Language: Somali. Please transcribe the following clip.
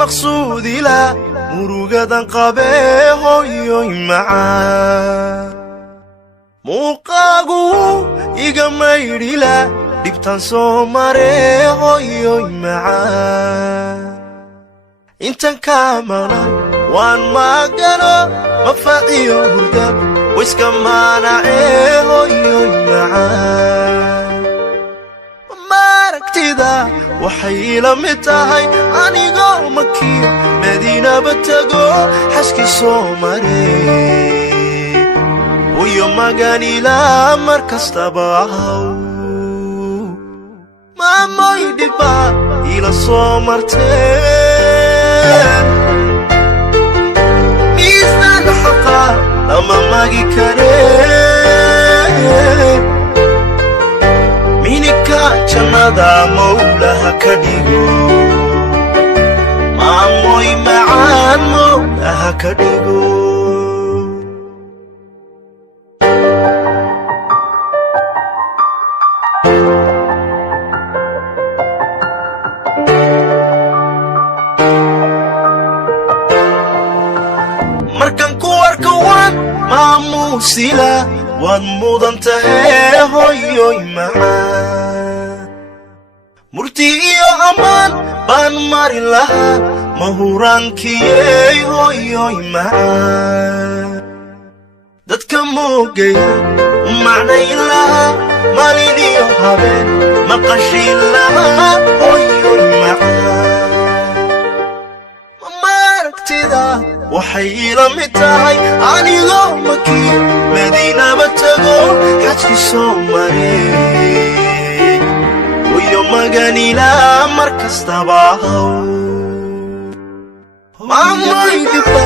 maqsuudi la murugadan qabe hooyo macaan muuqaagu iga maydhila dhibtan soo mare hooyo macaan intan kaamana waan magano mafaciyo hurda wiska maanace hooyo macaan maragtida waxay la mid tahay anigoo makiyo madiina batago xaski soo mare hooyo maganila markastaba maamoy dhiba ila soo marteen miisaan xaqa lama magi kareen minika jannada mawlaha ka dhigo maamoy macaan mawlaha ka dhigo markan ku arko waan maamuusila waad mudan tahay hooyo macaan murti iyo ammaan baan marin lahaa mahuraankiyey hooyo macaan dadka moogaya macnayn lahaa maalin iyo habeen maqashin lahaa hooyo macaan maragtida waxay la mid tahay anigoo makiyo madiina batago xajki soo mare hooyo maganila markastaba maamoy dhiba